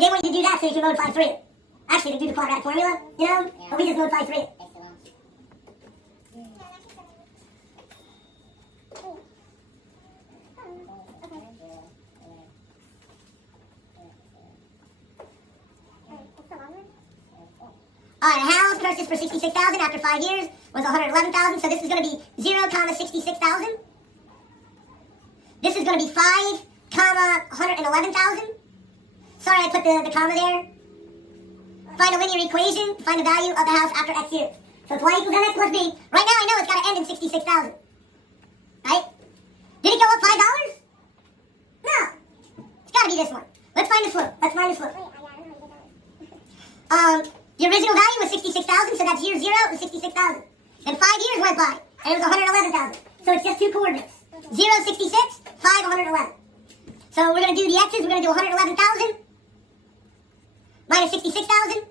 They want you to do that so you can modify 3. Actually, they do the quadratic formula, you know? Yeah. But we just modify 3. Alright, a house purchased for $66,000 after 5 years was $111,000, so this is going to be 0, $66,000. This is going to be 5, $111,000. Sorry, I put the comma there. Find a linear equation, find the value of the house after X years. So it's Y equals MX plus B. Right now I know it's got to end in 66,000. Right? Did it go up $5? No. It's got to be this one. Let's find the slope. Let's find the slope. The original value was 66,000, so that's year 0, it was 66,000. Then 5 years went by, and it was 111,000. So it's just 2 coordinates. 0, 66, 5, 111. So we're going to do the x's, we're going to do 111,000 minus 66,000.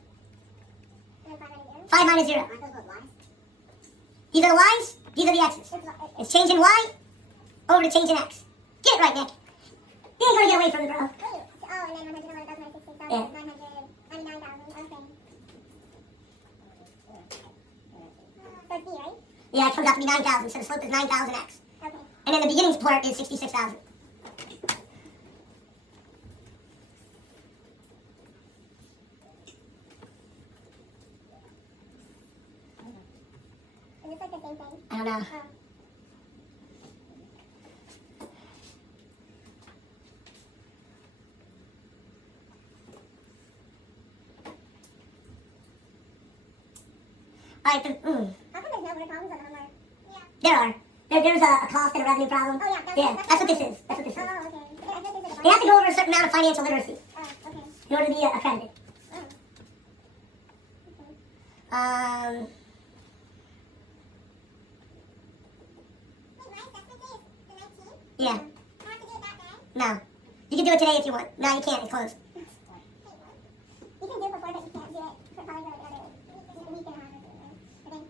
5 minus 0. These are the y's, these are the x's. It's changing y over to changing x. Get it right, Nick. You ain't going to get away from it, bro. Oh, and then 111,000 minus 66,000, Yeah. 999,000, okay. So it's B, right? Yeah, it comes out to be 9,000, so the slope is 9,000x. Okay. And then the beginnings part is 66,000. Is this like the same thing? I don't know. Oh. Alright, How come there's no word problems on the homework? Yeah. there are. There's a cost and a revenue problem. Oh, yeah. That's what this is. That's what this is. Oh, okay. I thought this was They have to go over a certain amount of financial literacy Oh, okay. in order to be accredited. Oh. Okay. Um, Wait, my assessment day is the 19th? yeah. I have to do it that day? No. You can do it today if you want. No, you can't. It's closed. Wait, what? You can do it before, but you can't do it for probably the other week and a half or something. Okay.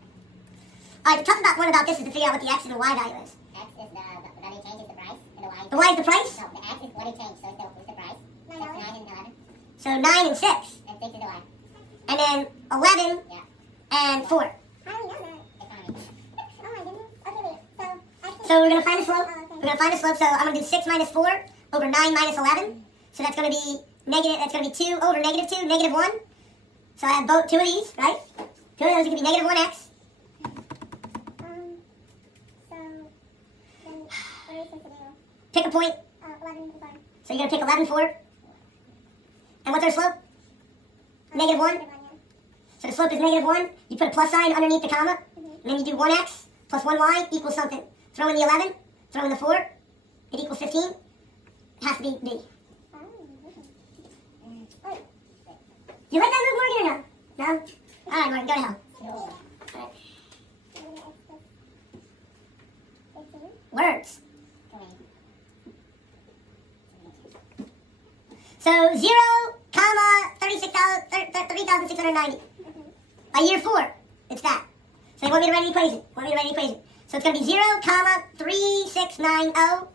Alright, the tough one about this is to figure out what the x and the y value is. X is the value change is the price, and the Y is The y is the price? no, the X is what it changed, so it's the price. So $9. it's 9 and 11, So 9 and 6. and 6 is the Y. And then 11 Yeah, and 4. How do we know that? economy. Oh my goodness. Okay, wait. So, actually, So we're going to find the slope. Oh, okay. We're going to find the slope. So I'm going to do 6 minus 4 over 9 minus 11. So that's going to be negative. That's going to be 2 over negative 2, negative 1. So I have both 2 of these, right? 2 of those are going to be negative 1x. so, then, what are we supposed to do? Pick a point. 11 and 4. So you're going to pick 11, 4. And what's our slope? Negative 1. Yeah. So the slope is negative 1. You put a plus sign underneath the comma. Mhm. And then you do 1x plus 1y equals something. Throw in the 11. Throw in the 4. It equals 15. It has to be b. Oh, okay. Wait. You like that move, Morgan, or no? No? Alright, Morgan, go to hell. Alright. 15? Words. 20. So 0, comma, 3,690. By year 4, it's that. So they want me to write an equation. So it's going to be 0, comma, 3690.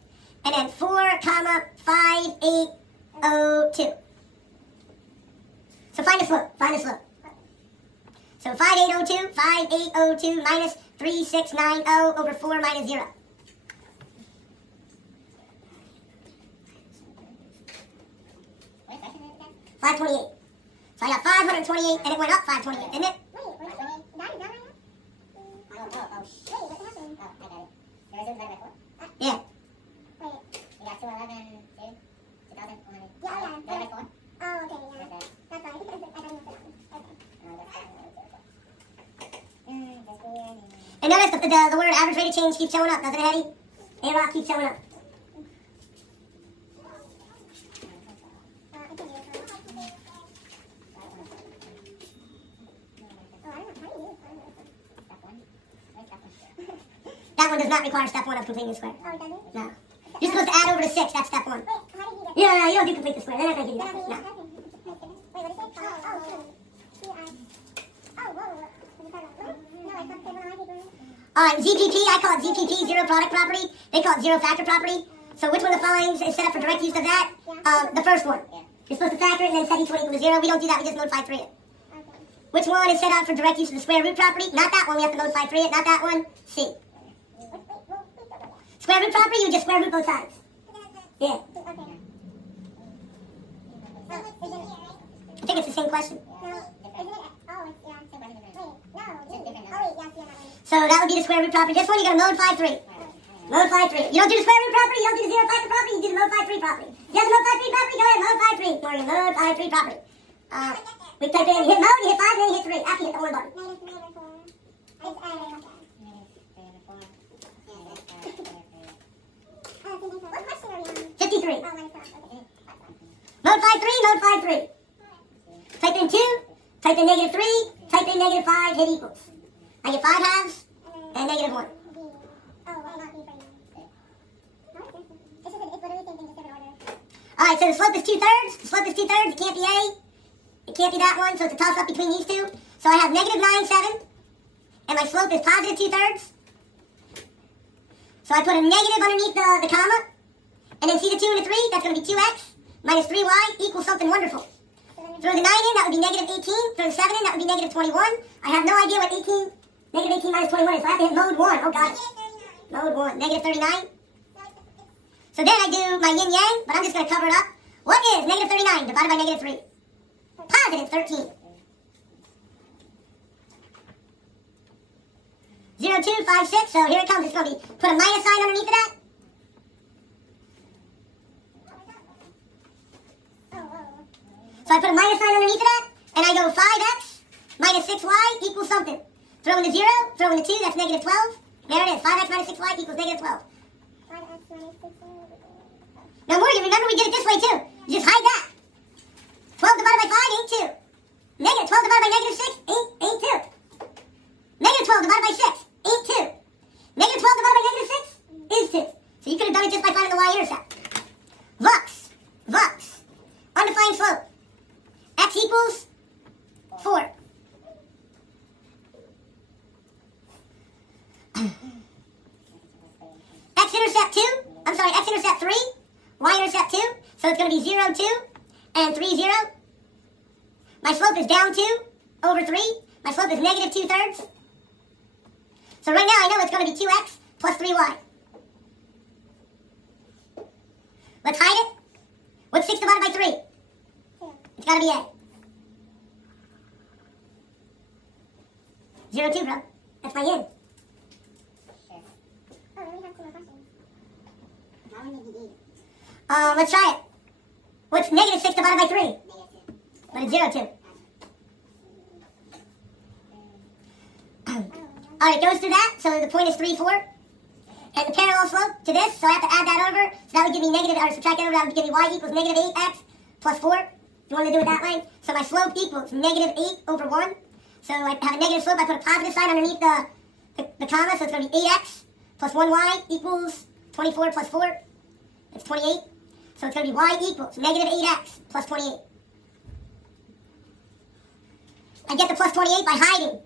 And then 4, comma, 5802. So find the slope. So 5802 minus 3690 over 4 minus 0. What section is it again? 528. So I got 528, and it went up 528, didn't it? Wait, what is that? That is that right now? Oh, shit. Wait, what happened? Oh, I got it. The resume divided by 4. Yeah. Wait. You got 211, 2,100. Yeah, yeah. Divided by 4? Oh, okay, yeah. Okay. That's right. I thought you put that one. Okay. And notice the word average rate of change keeps showing up, doesn't it, Eddie? A-Rock keeps showing up. I can do it. Oh, I don't know. How do you do it? Step 1? Where's step 1? That one does not require step 1 of completing the square. Oh, it doesn't? No. You're supposed to add over to 6, that's step 1. Wait, how did you get Yeah, no, you don't do complete the square. They're not going to give you that? that. No. Okay. Wait, what did it say? Oh, whoa. No, I thought they were on my paper. Alright, ZPP, I call it ZPP, zero product property. They call it zero factor property. So which one of the following is set up for direct use of that? The first one. Yeah. You're supposed to factor it and then set each one equal to 0. We don't do that. We just mode 5-3 it. Okay. Which one is set out for direct use of the square root property? Not that one. We have to mode 5-3 it. Not that one. C. Square root property, you would just square root both sides. Yeah. Okay. Oh, is it here, right? I think it's the same question. No, isn't it? Oh, it's, yeah. Wait, no. Oh, wait, yes, yeah, that one. So that would be the square root property. This one, you're going to mode 5-3. Mode 5-3. You don't do the square root property, you don't do the zero factor property, you do the mode 5-3 property. You have the mode 5-3 property, go ahead, mode 5-3. Morgan, mode 5-3 property. We type in, you hit mode, you hit 5, and then you hit 3. After you hit the 1 button. What question are we on? 53. Oh, minus 12. Okay. Mode 5-3, mode 5-3. Type in 2, type in negative 3, type in negative 5, hit equals. I get 5 halves and negative 1. B. Oh, well, not B for you. It's literally the same thing, just different order. Alright, so the slope is 2/3. The slope is 2/3. It can't be A. It can't be that one, so it's a toss-up between these two. So I have negative 9, 7. And my slope is positive 2/3. So I put a negative underneath the comma. And then see the 2 and the 3? That's going to be 2x minus 3y equals something wonderful. Throw the 9 in, that would be negative 18. Throw the 7 in, that would be negative 21. I have no idea what negative 18 minus 21 is, so I have to hit mode 1. Oh, God. Mode 1. Negative 39. So then I do my yin-yang, but I'm just going to cover it up. What is negative 39 divided by negative 3? Positive 13. 0, 2, 5, 6. So here it comes. It's going to be, put a minus sign underneath of that. So I put a minus sign underneath of that, and I go 5x minus 6y equals something. Throw in the 0, throw in the 2, that's negative 12. There it is. 5x minus 6y equals negative 12. Now, Morgan, remember we did it this way too. You just hide that. 12 divided by 5 ain't 2. Negative 12 divided by negative 6 ain't 2. Negative 12 divided by 6 ain't 2. Negative 12 divided by negative 6 is 2. So you could have done it just by finding the y-intercept. Vux. Undefined slope. X equals 4. X-intercept 2. I'm sorry, x-intercept 3. Y-intercept 2. So it's going to be 0, 2, and 3, 0. My slope is down 2 over 3. My slope is negative 2/3. So right now I know it's going to be 2x plus 3y. Let's hide it. What's 6 divided by 3? It's got to be A. 0, 2, bro. That's my yin. Let's try it. What's negative 6 divided by 3? But it's 0, 2. Alright, it goes through that, so the point is 3, 4. And the parallel slope to this, so I have to add that over. So that would give me negative, or subtract that over, that would give me y equals negative 8x plus 4. If you want to do it that way. So my slope equals negative 8 over 1. So I have a negative slope, I put a positive sign underneath the comma, so it's going to be 8x plus 1y equals 24 plus 4. It's 28. So it's going to be y equals negative 8x plus 28. I get the plus 28 by hiding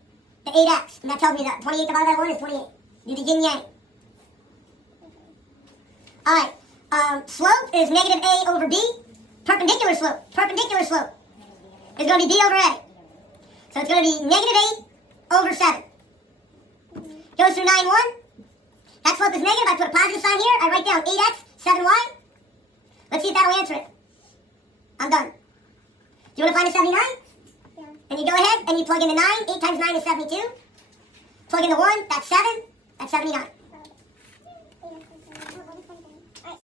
the 8x. And that tells me that 28 divided by 1 is 28. Do the yin-yang. Alright. Slope is negative a over b. Perpendicular slope is going to be b over a. So it's going to be negative 8 over 7. Goes through 9, 1. That slope is negative. I put a positive sign here. I write down 8x, 7y. Let's see if that'll answer it. I'm done. Do you want to find a 79? Yeah. And you go ahead and you plug in the 9. 8 times 9 is 72. Plug in the 1. That's 7. That's 79.